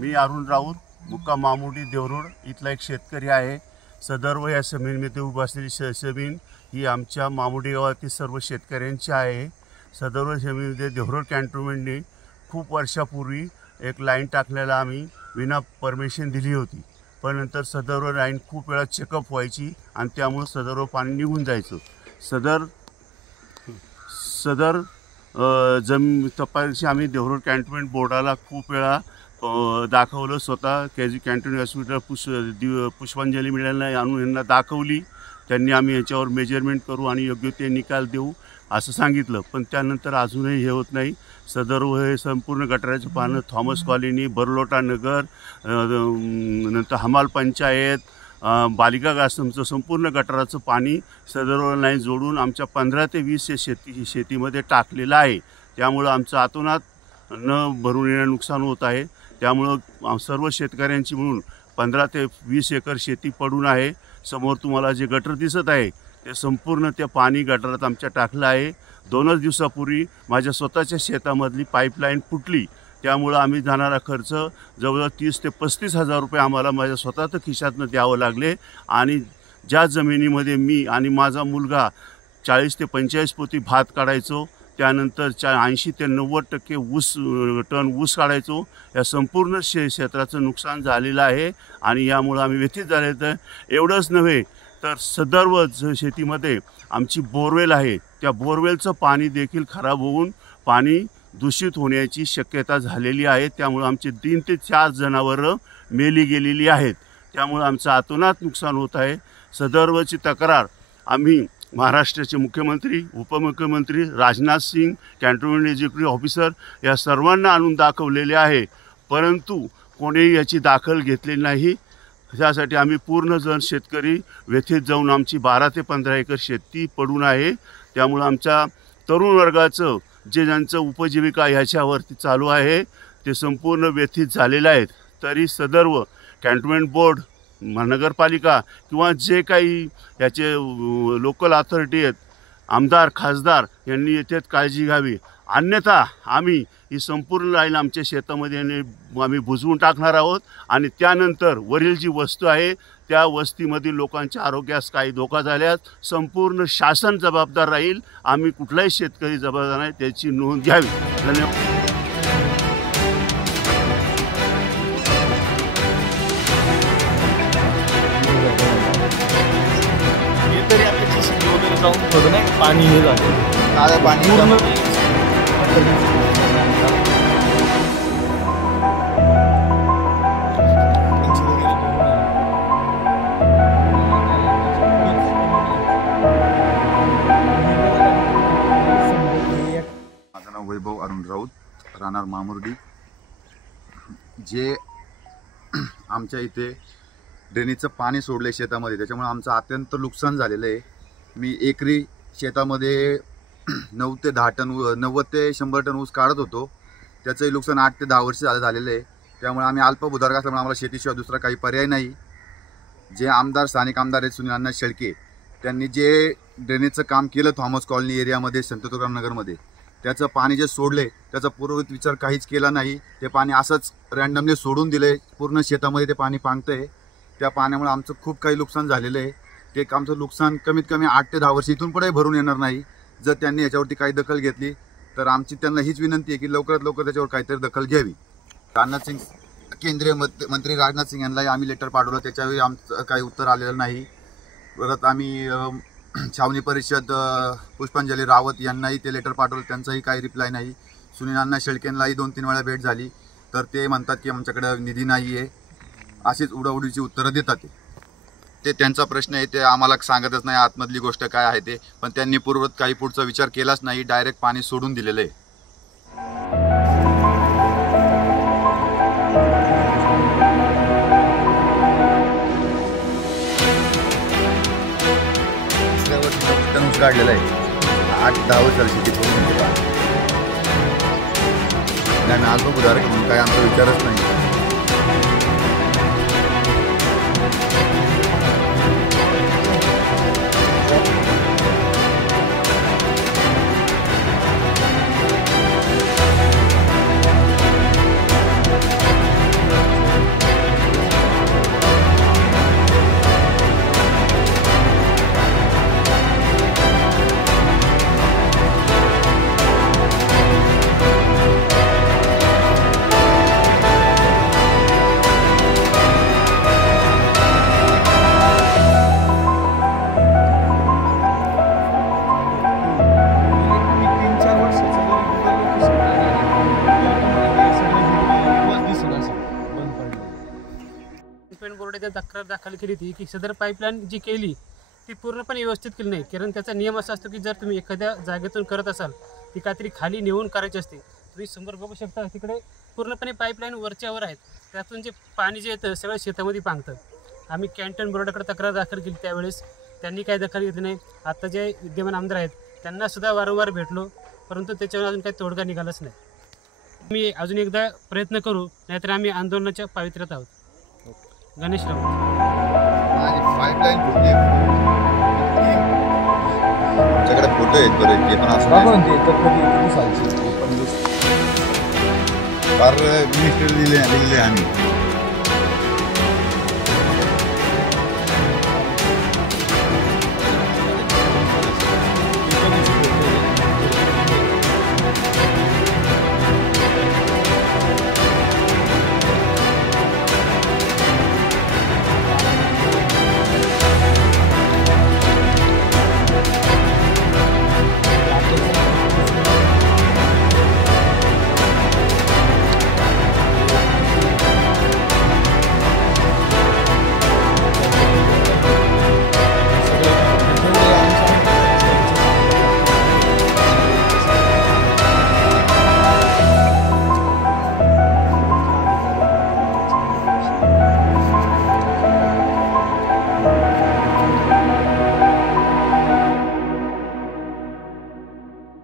मी अरुण राऊत, मुक्काम मामुर्डी देवरोड इथला एक शेतकरी आहे। सदर्व या जमिनीमध्ये उभी असलेली जमीन ही आमच्या मामुर्डी गावातील सर्व शेतकऱ्यांची आहे। सदर्व जमिनीमध्ये देवरोड कॅन्टोन्मेंटने खूप वर्षापूर्वी एक लाईन टाकलेला आम्ही विना परमिशन दिली होती, पण नंतर सदर्व लाईन खूप वेळा चेकअप व्हायची आणि त्यामुळे सदर्व पाणी निघून जायचं। सदर जमीन तपासणी आम्ही देवरोड कॅन्टोन्मेंट बोर्डाला खूप वेळा दाखवलं। स्वतः कॅन्टोन्मेंट हॉस्पिटल पुष्पांजली मिळायला आणून यांना दाखवली। त्यांनी आम्ही याच्यावर मेजरमेंट करू आणि योग्य ते निकाल देऊ असं सांगितलं, पण त्यानंतर अजूनही हे होत नाही। सदर्व हे संपूर्ण गटाराचं पाणी थॉमस कॉलनी, बरलोटा नगर, नंतर हमाल पंचायत, बालिका आश्रमचं संपूर्ण गटाराचं पाणी सदर्व लाईन जोडून आमच्या 15 ते 20 शेतीमध्ये टाकलेलं आहे। त्यामुळं आमचं आतोनात न भरून येणं नुकसान होत आहे। त्यामुळं सर्व शेतकऱ्यांची मिळून 15 ते 20 एकर शेती पडून आहे। समोर तुम्हाला जे गटर दिसत आहे ते संपूर्ण ते पाणी गटारात आमच्या टाकलं आहे। 2 दिवसापूर्वी माझ्या स्वतःच्या शेतामधली पाईपलाईन फुटली, त्यामुळं आम्ही जाणारा खर्च जवळजवळ 30 ते 35 हजार रुपये आम्हाला माझ्या स्वतःच्या खिशातनं द्यावं लागले। आणि ज्या जमिनीमध्ये मी आणि माझा मुलगा 40 ते 45 पोती भात काढायचो, त्यानंतर 80 ते 90% टन ऊस काढायचो, या संपूर्ण क्षेत्राचं नुकसान झालेलं आहे। आणि यामुळे आम्ही व्यथित झाले। तर एवढंच नव्हे तर सदर्व शेतीमध्ये आमची बोरवेल आहे, त्या बोरवेलचं पाणी देखील खराब होऊन पाणी दूषित होण्याची शक्यता झालेली आहे। त्यामुळे आमचे 3 ते 4 जनावरं मेली गेलेली आहेत। त्यामुळे आमचं अतोनात नुकसान होत आहे। सदर्वची तक्रार आम्ही महाराष्ट्राचे मुख्यमंत्री, उपमुख्यमंत्री, Rajnath Singh, cantonment executive officer या सर्वांना आणून दाखवलेले आहे, परंतु कोणीही याची दाखल घेतलेली नाही। त्यासाठी आम्ही पूर्ण जण शेतकरी व्यथित जाऊन आमची 12 ते 15 एकर शेती पडून आहे। त्यामुळे आमच्या तरुण वर्गाचं जे ज्यांचं उपजीविका ह्याच्यावरती चालू आहे ते संपूर्ण व्यथित झालेले आहेत। तरी सदर्व कॅन्टोन्मेंट बोर्ड, महानगरपालिका किंवा जे काही याचे लोकल अथॉरिटी आहेत, आमदार खासदार यांनी याच्यात काळजी घ्यावी, अन्यथा आम्ही ही संपूर्ण लाईन आमच्या शेतामध्ये आम्ही बुजवून टाकणार आहोत। आणि त्यानंतर वरील जी वस्तू आहे त्या वस्तीमधील लोकांच्या आरोग्यास काही धोका झाल्यास संपूर्ण शासन जबाबदार राहील। आम्ही कुठलाही शेतकरी जबाबदार नाही, त्याची नोंद घ्यावी। धन्यवाद। तरी आपल्या जीसीबी वगैरे जाऊन थोडं नाही पाणी हे झालं, पाणी पूर्ण माझं नाव वैभव अरुण राऊत, राहणार मामुर्डी। जे आमच्या इथे ड्रेनेजचं पाणी सोडले शेतामध्ये, त्याच्यामुळे आमचं अत्यंत नुकसान झालेलं आहे। मी एकरी शेतामध्ये 9 ते 10 टन 90 ते 100 टन ऊस काढत होतो, त्याचंही नुकसान 8 ते 10 वर्ष झालेलं आहे। त्यामुळे आम्ही अल्पभूधारक असल्यामुळे आम्हाला शेतीशिवाय दुसरा काही पर्याय नाही। जे आमदार, स्थानिक आमदार आहेत सुनील अण्णा शेळके, त्यांनी जे ड्रेनेजचं काम केलं थॉमस कॉलनी एरियामध्ये, संत तुकाराम नगरमध्ये, त्याचं पाणी जे सोडले त्याचा पूर्ववित विचार काहीच केला नाही। ते पाणी असंच रँडमली सोडून दिले, पूर्ण शेतामध्ये ते पाणी पांगतंय। त्या पाण्यामुळे आमचं खूप काही नुकसान झालेलं आहे। ते आमचं नुकसान कमीत कमी 8 ते 10 वर्ष इथून पुढे भरून येणार नाही। जर त्यांनी याच्यावरती काही दखल घेतली तर आमची त्यांना हीच विनंती आहे की लवकरात लवकर त्याच्यावर काहीतरी दखल घ्यावी। राजनाथ सिंग, केंद्रीय मंत्री राजनाथ सिंग यांनाही आम्ही लेटर पाठवलं, त्याच्यावेळी आमचं काही उत्तर आलेलं नाही। परत आम्ही छावणी परिषद पुष्पांजली रावत यांनाही ते लेटर पाठवलं, त्यांचाही काही रिप्लाय नाही। सुनील अण्णा शेळकेंनाही 2-3 वेळा भेट झाली तर ते म्हणतात की आमच्याकडे निधी नाही आहे, अशीच उडाउडीची उत्तरं देतात। ते त्यांचा प्रश्न आहे, ते आम्हाला सांगतच नाही आतमधली गोष्ट काय आहे ते, पण त्यांनी पूर्वत काही पुढचा विचार केलाच नाही, डायरेक्ट पाणी सोडून दिलेलं आहे। काढलेला आहे. 8-10 वर्ष झाली शेती करून घेतो. आम्ही आलो उदाहरण म्हणून काय आमचा विचारच नाही. बोर्डाने तक्रार दाखल केली होती की सदर पाईपलाईन जी केली ती पूर्णपणे व्यवस्थित केली नाही. कारण त्याचा नियम असा असतो की जर तुम्ही एखाद्या जागेतून करत असाल ती काहीतरी खाली नेऊन करायची असते. तुम्ही समोर बघू शकता तिकडे पूर्णपणे पाईपलाईन वरच्यावर आहेत. त्यातून जे पाणी जे येतं सगळं शेतामध्ये पांगतं. आम्ही कॅन्टन बोर्डाकडे तक्रार दाखल केली त्यावेळेस त्यांनी काही दखल घेतली नाही. आता जे विद्यमान आमदार आहेत त्यांनासुद्धा वारंवार भेटलो परंतु त्याच्यावर अजून काही तोडगा निघालाच नाही. आम्ही अजून एकदा प्रयत्न करू नाहीतर आम्ही आंदोलनाच्या पावित्र्यात आहोत. गणेश राऊत. पाईपलाईन फुटली. आमच्याकडे फोटो आहेत बरेच ते पण असं फार मिनिस्टर दिले आम्ही